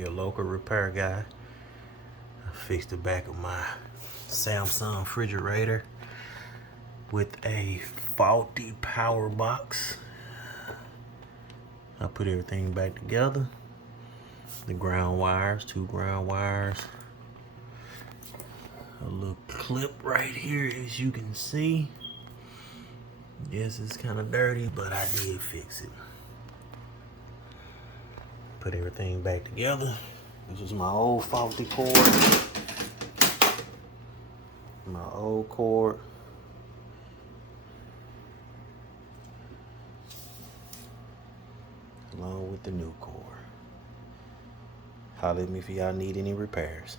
your local repair guy. I fixed the back of my Samsung refrigerator with a faulty power box. I put everything back together. The ground wires, 2 ground wires. A little clip right here, as you can see. Yes, it's kind of dirty, but I did fix it. Put everything back together. This is my old faulty cord. My old cord. Along with the new cord. Holler at me if y'all need any repairs.